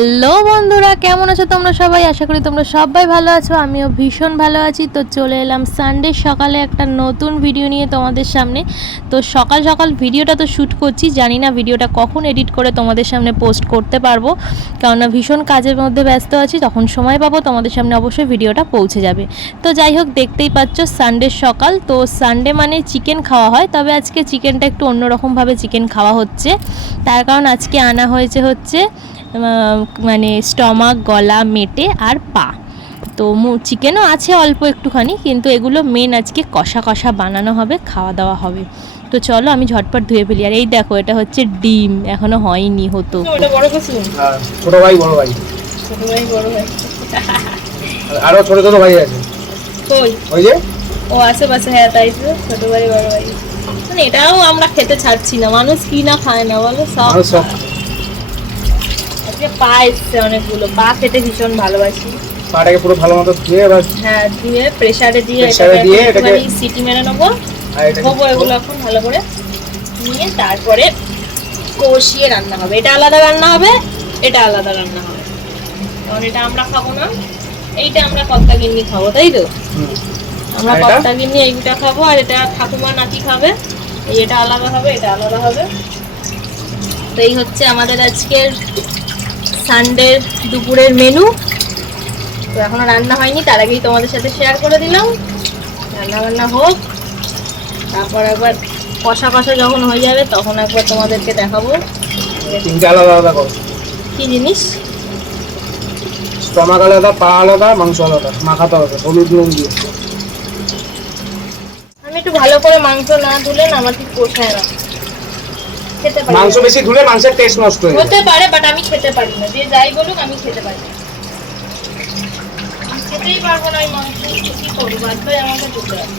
Hello বন্ধুরা, কেমন আছো তোমরা সবাই? আশা করি তোমরা সবাই ভালো আছো। আমিও ভীষণ ভালো আছি। তো চলে এলাম সানডে সকালে একটা নতুন ভিডিও নিয়ে তোমাদের সামনে। তো সকাল সকাল ভিডিওটা তো শ্যুট করছি, জানি না ভিডিওটা কখন এডিট করে তোমাদের সামনে পোস্ট করতে পারবো, কেননা ভীষণ কাজের মধ্যে ব্যস্ত আছি। যখন সময় পাবো তোমাদের সামনে অবশ্যই ভিডিওটা পৌঁছে যাবে। তো যাই হোক, দেখতেই পাচ্ছ সানডের সকাল। তো সানডে মানে চিকেন খাওয়া হয়, তবে আজকে চিকেনটা একটু অন্যরকমভাবে চিকেন খাওয়া হচ্ছে। তার কারণ আজকে আনা হচ্ছে মানে স্টমাক, গলা, মেটে আর পা। তো চিকেনও আছে অল্প একটুখানি, কিন্তু এগুলো মেন আজকে কষা কষা বানানো হবে, খাওয়া দাওয়া হবে। তো চলো আমি ঝটপট ধুয়ে ফেলি। আর এই দেখো, এটা হচ্ছে ডিম, এখনো হয়নি, হতো। ছোট ভাই বড় ভাই, আরো ছোট ছোট ভাই আছে। ওই যে ও আশেপাশে, হ্যাঁ তাই তো, ছোট ভাই বড় ভাই। মানে এটাও আমরা খেতে ছাড়ছি না, মানুষ কি না খায় না বলো, সব। আজকে পা এসছে অনেকগুলো, পা খেতে ভীষণ ভালোবাসি। পাটাকে পুরো ভালো মতো ধুয়ে, এবার হ্যাঁ ধুয়ে প্রেসারে দিয়ে এটাকে সিটি মেরে নেবো। হবো এগুলো এখন ভালো করে নিয়ে, তারপরে কষিয়ে রান্না হবে। এটা আলাদা রান্না হবে, এটা আলাদা রান্না হবে, কারণ এটা আমরা খাবো না, এইটা আমরা কর্তা গিন্নি খাবো, তাই তো? আমরা কর্তা গিন্নি এইটা খাবো, আর এটা ঠাকুমা নাতি খাবে। এটা আলাদা হবে, এটা আলাদা হবে। তো এই হচ্ছে আমাদের আজকের সানডে দুপুরের মেনু। তো এখনো রান্না হয়নি, তার আগেই তোমাদের সাথে শেয়ার করে দিলাম। রান্না বান্না হোক, তারপর একবার কষা কষা যখন হয়ে যাবে তখন একবার তোমাদেরকে দেখাবো। আলাদা আলাদা করো। কি জিনিস? স্টমাক আলাদা, পা আলাদা, মাংস আলাদা, মাখাতে হবে হলুদ নুন দিয়ে। আমি একটু ভালো করে মাংস না ধুলে না আমার ঠিক পোষায় না, খেতে পারি। মাংস বেশি ধুলে মাংসের টেস্ট নষ্ট হয়ে যায়। হতে পারে, বাট আমি খেতে পারি না। যে যাই বলুক, আমি খেতে পারি না, খেতেই পারবো না এই মাংস। কি করবো, বাধ্য হয়ে আমাকে খেতে হবে।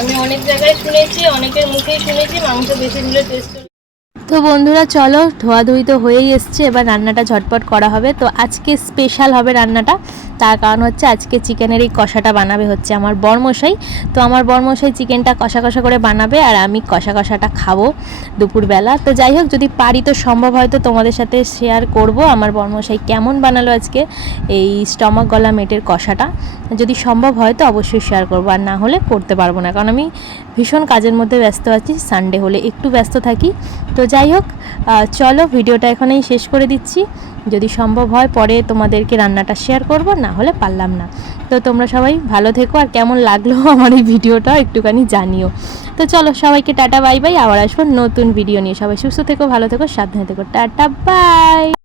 আমি অনেক জায়গায় শুনেছি, অনেকের মুখেই শুনেছি মাংস বেশি দিলে টেস্ট। তো বন্ধুরা চলো, ধোয়াধুয়ি তো হয়েই এসছে, এবার রান্নাটা ঝটপট করা হবে। তো আজকে স্পেশাল হবে রান্নাটা, তার কারণ হচ্ছে আজকে চিকেনের এই কষাটা বানাবে হচ্ছে আমার বরমশাই। তো আমার বরমশাই চিকেনটা কষা কষা করে বানাবে, আর আমি কষা কষাটা খাবো দুপুরবেলা। তো যাই হোক, যদি পারি তো সম্ভব হয়তো তোমাদের সাথে শেয়ার করব আমার বরমশাই কেমন বানালো আজকে এই স্টমাক, গলা, মেটের কষাটা। যদি সম্ভব হয় তো অবশ্যই শেয়ার করবো, আর না হলে করতে পারবো না, কারণ আমি ভীষণ কাজের মধ্যে ব্যস্ত আছি। সানডে হলে একটু ব্যস্ত থাকি। তো যাই হোক, চলো ভিডিওটা এখানেই শেষ করে দিচ্ছি। যদি সম্ভব হয় পরে তোমাদেরকে রান্নাটা শেয়ার করব, না হলে পারলাম না। তো তোমরা সবাই ভালো থেকো, আর কেমন লাগলো আমার এই ভিডিওটা একটুখানি জানিও। তো চলো, সবাইকে টাটা বাই বাই। আবার আসবো নতুন ভিডিও নিয়ে। সবাই সুস্থ থেকো, ভালো থেকো, সাবধানে থেকো। Tata bye.